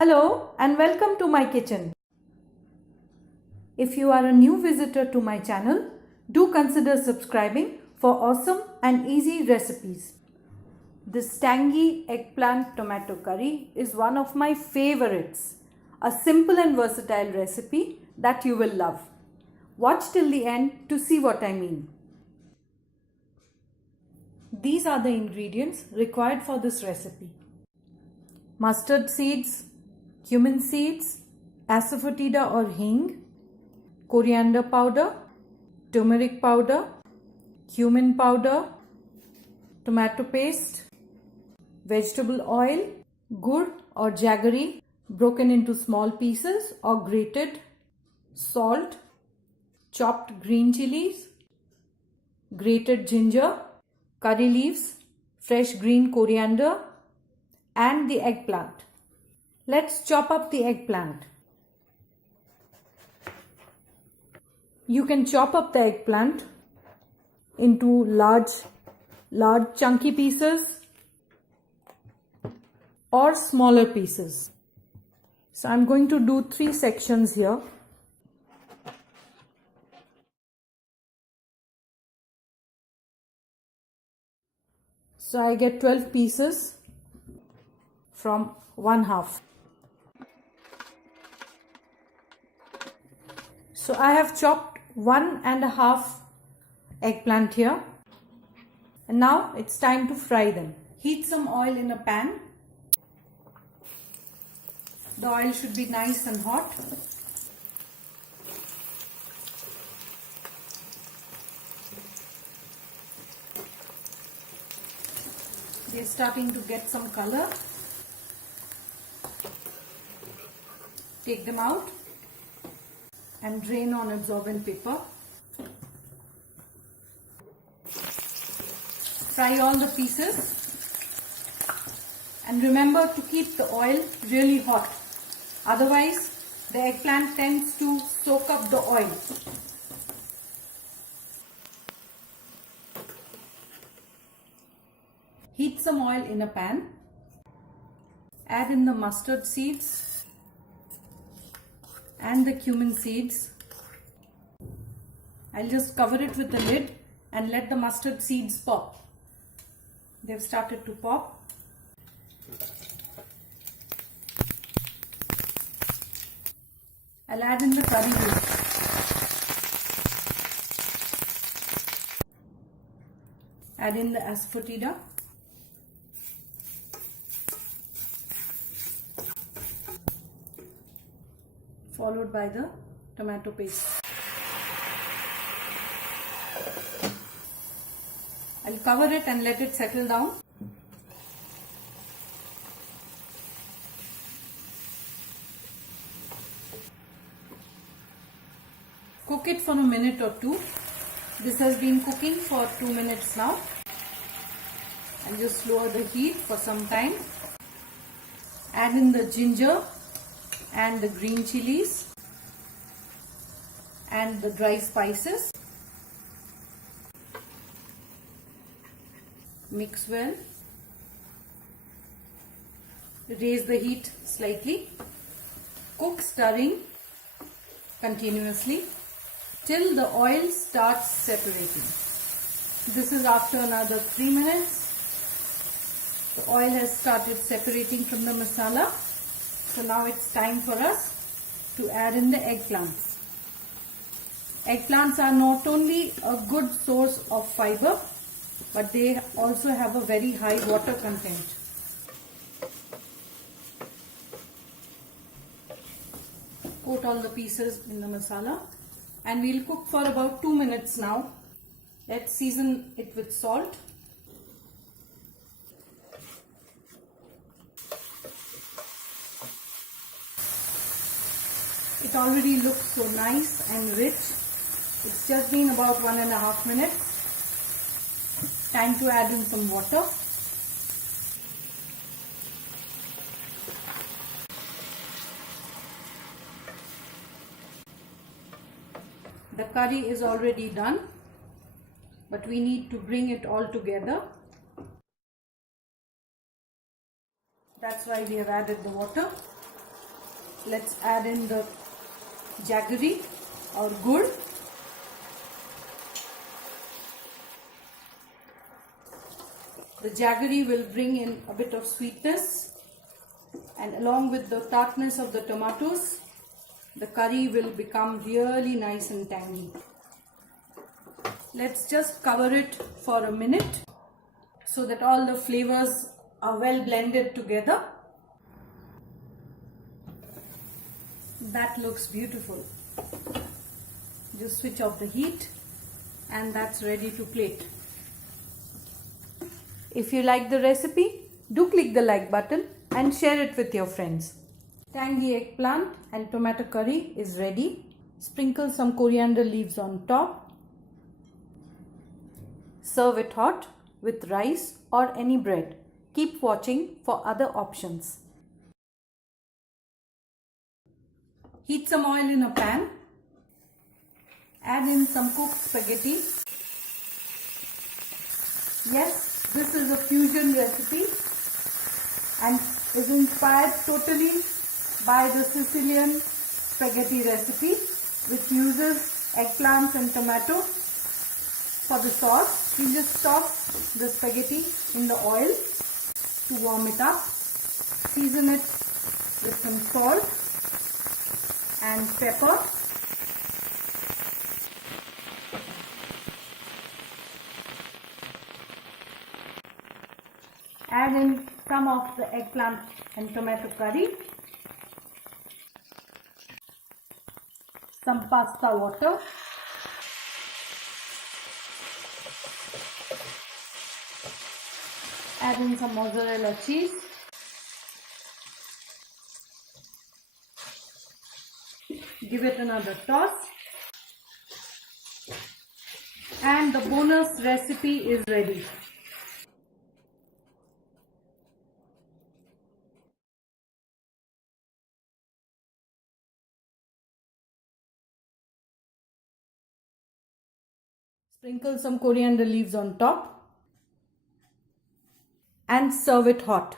Hello and welcome to my kitchen. If you are a new visitor to my channel, do consider subscribing for awesome and easy recipes. This tangy eggplant tomato curry is one of my favorites. A simple and versatile recipe that you will love. Watch till the end to see what I mean. These are the ingredients required for this recipe. Mustard seeds, cumin seeds, asafoetida or hing, coriander powder, turmeric powder, cumin powder, tomato paste, vegetable oil, gur or jaggery broken into small pieces or grated, salt, chopped green chilies, grated ginger, curry leaves, fresh green coriander, and the eggplant. Let's chop up the eggplant. You can chop up the eggplant into large chunky pieces or smaller pieces. So I'm going to do 3 sections here. So I get 12 pieces from 1/2. So I have chopped 1.5 eggplant here, and now it's time to fry them. Heat some oil in a pan. The oil should be nice and hot. They're starting to get some color. Take them out and drain on absorbent paper. Fry all the pieces and remember to keep the oil really hot, otherwise the eggplant tends to soak up the oil. Heat some oil in a pan. Add in the mustard seeds and the cumin seeds. I'll just cover it with the lid and let the mustard seeds pop. They've started to pop. I'll add in the curry leaves. Add in the asafoetida. Followed by the tomato paste. I'll cover it and let it settle down. Cook it for a minute or 2. This has been cooking for 2 minutes now. I'll just lower the heat for some time. Add in the ginger and the green chilies and the dry spices. Mix well. Raise the heat slightly. Cook stirring continuously till the oil starts separating. This is after another 3 minutes. The oil has started separating from the masala. So now it's time for us to add in the eggplants. Eggplants are not only a good source of fiber, but they also have a very high water content. Coat all the pieces in the masala and we'll cook for about 2 minutes now. Let's season it with salt. It already looks so nice and rich. It's just been about 1.5 minutes. Time to add in some water. The curry is already done, but we need to bring it all together. That's why we have added the water. Let's add in the jaggery or gur. The jaggery will bring in a bit of sweetness, and along with the tartness of the tomatoes, the curry will become really nice and tangy. Let's just cover it for a minute so that all the flavors are well blended together. That looks beautiful. Just switch off the heat and that's ready to plate. If you like the recipe, do click the like button and share it with your friends. Tangy eggplant and tomato curry is ready. Sprinkle some coriander leaves on top. Serve it hot with rice or any bread. Keep watching for other options. Heat some oil in a pan. Add in some cooked spaghetti. Yes, this is a fusion recipe and is inspired totally by the Sicilian spaghetti recipe, which uses eggplants and tomato for the sauce. You just toss the spaghetti in the oil to warm it up. Season it with some salt and pepper. Add in some of the eggplant and tomato curry, some pasta water, add in some mozzarella cheese, give it another toss, and the bonus recipe is ready. Sprinkle some coriander leaves on top and serve it hot.